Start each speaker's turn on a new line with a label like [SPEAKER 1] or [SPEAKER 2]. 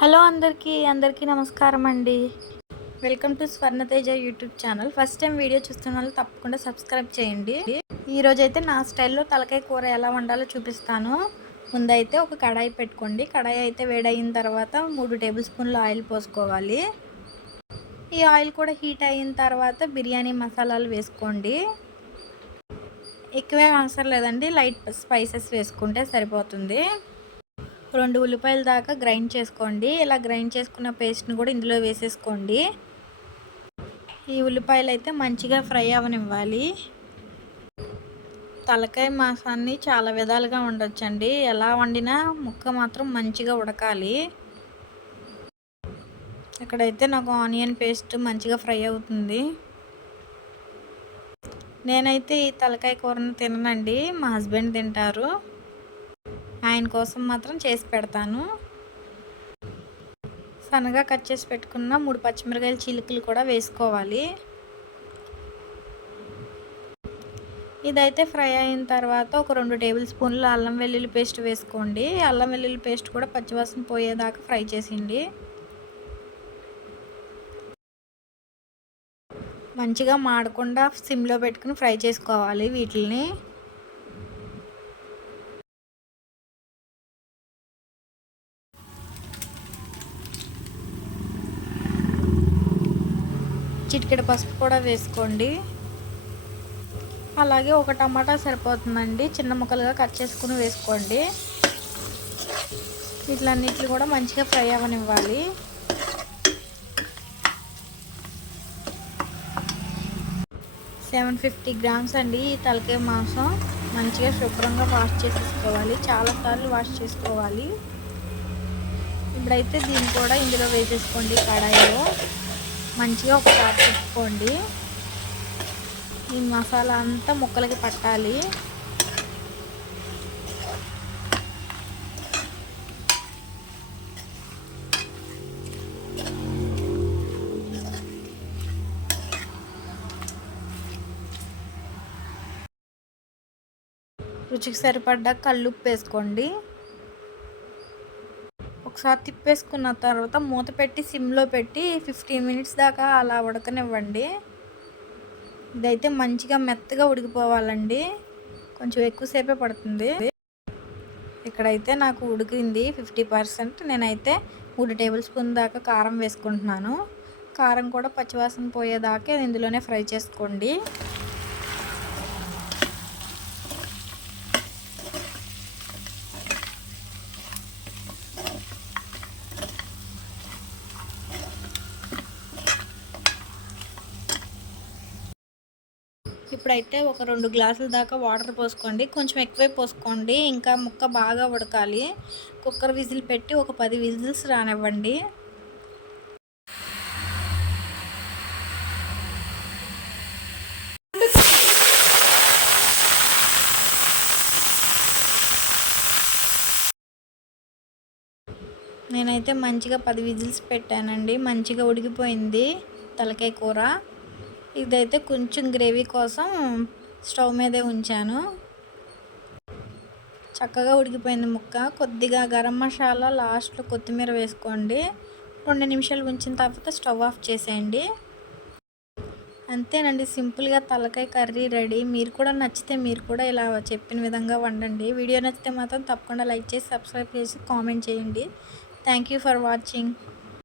[SPEAKER 1] Hello అందరికీ అందరికీ నమస్కారం అండి. Welcome to Swarnateja YouTube channel. First time video చూస్తున్న వాళ్ళు తప్పకుండా సబ్స్క్రైబ్ చేయండి. ఈరోజైతే నా స్టైల్లో తలకాయ కూర ఎలా వండాలో చూపిస్తాను. ముందైతే ఒక కడాయి పెట్టుకోండి. కడాయి అయితే వేడయిన తర్వాత మూడు టేబుల్ స్పూన్లు ఆయిల్ పోసుకోవాలి. ఈ ఆయిల్ కూడా హీట్ అయిన తర్వాత బిర్యానీ మసాలాలు వేసుకోండి. ఎక్కువే అవసరం లేదండి. లైట్ స్పైసెస్ వేసుకుంటే సరిపోతుంది. రెండు ఉల్లిపాయల దాకా గ్రైండ్ చేసుకోండి. ఇలా గ్రైండ్ చేసుకున్న పేస్ట్ని కూడా ఇందులో వేసేసుకోండి. ఈ ఉల్లిపాయలు అయితే మంచిగా ఫ్రై అవనివ్వాలి. తలకాయ మాసాన్ని చాలా విధాలుగా వండొచ్చండి. ఎలా వండినా ముక్క మాత్రం మంచిగా ఉడకాలి. ఇక్కడైతే నాకు ఆనియన్ పేస్ట్ మంచిగా ఫ్రై అవుతుంది. నేనైతే ఈ తలకాయ కూరను తిననండి. మా హస్బెండ్ తింటారు. ఆయన కోసం మాత్రం చేసి పెడతాను. సన్నగా కట్ చేసి పెట్టుకున్న మూడు పచ్చిమిరకాయల చిలుకలు కూడా వేసుకోవాలి. ఇదైతే ఫ్రై అయిన తర్వాత ఒక రెండు టేబుల్ స్పూన్లు అల్లం వెల్లుల్లి పేస్ట్ వేసుకోండి. అల్లం వెల్లుల్లి పేస్ట్ కూడా పచ్చివాసన పోయేదాకా ఫ్రై చేసిండి మంచిగా మాడకుండా సిమ్లో పెట్టుకుని ఫ్రై చేసుకోవాలి వీటిని చిటికెడు పసుపు కూడా వేసుకోండి. అలాగే ఒక టమాటా సరిపోతుందండి. చిన్న ముక్కలుగా కట్ చేసుకుని వేసుకోండి. వీటిలన్నిటిని కూడా మంచిగా ఫ్రై అవ్వనివ్వాలి సెవెన్ ఫిఫ్టీ గ్రామ్స్ అండి ఈ తలకాయ మాంసం. మంచిగా శుభ్రంగా వాష్ చేసేసుకోవాలి. చాలాసార్లు వాష్ చేసుకోవాలి. ఇప్పుడైతే దీన్ని కూడా ఇందులో వేసేసుకోండి కడాయిలో. మంచిగా ఒకసారి తిప్పుకోండి ఈ మసాలా అంతా ముక్కలకి పట్టాలి. రుచికి సరిపడ్డ కల్లుప్పు వేసుకోండి. ఒకసారి తిప్పేసుకున్న తర్వాత మూత పెట్టి సిమ్లో పెట్టి ఫిఫ్టీన్ మినిట్స్ దాకా అలా ఉడకనివ్వండి. ఇదైతే మంచిగా మెత్తగా ఉడికిపోవాలండి. కొంచెం ఎక్కువసేపే పడుతుంది. ఇక్కడైతే నాకు ఉడికింది ఫిఫ్టీ పర్సెంట్. నేనైతే మూడు టేబుల్ స్పూన్ దాకా కారం వేసుకుంటున్నాను. కారం కూడా పచ్చివాసన పోయేదాకా ఇందులోనే ఫ్రై చేసుకోండి. ఇప్పుడైతే ఒక రెండు గ్లాసుల దాకా వాటర్ పోసుకోండి. కొంచెం ఎక్కువే పోసుకోండి. ఇంకా ముక్క బాగా ఉడకాలి. కుక్కర్ విజిల్ పెట్టి ఒక పది విజిల్స్ రానివ్వండి. నేనైతే మంచిగా పది విజిల్స్ పెట్టానండి. మంచిగా ఉడికిపోయింది తలకాయ కూర. ఇదైతే కొంచెం గ్రేవీ కోసం స్టవ్ మీదే ఉంచాను. చక్కగా ఉడికిపోయింది ముక్క. కొద్దిగా గరం మసాలా లాస్ట్లో కొత్తిమీర వేసుకోండి. రెండు నిమిషాలు ఉంచిన తర్వాత స్టవ్ ఆఫ్ చేసేయండి. అంతేనండి సింపుల్గా తలకాయ కర్రీ రెడీ. మీరు కూడా నచ్చితే మీరు కూడా ఇలా చెప్పిన విధంగా వండండి. వీడియో నచ్చితే మాత్రం తప్పకుండా లైక్ చేసి సబ్స్క్రైబ్ చేసి కామెంట్ చేయండి. Thank you for watching.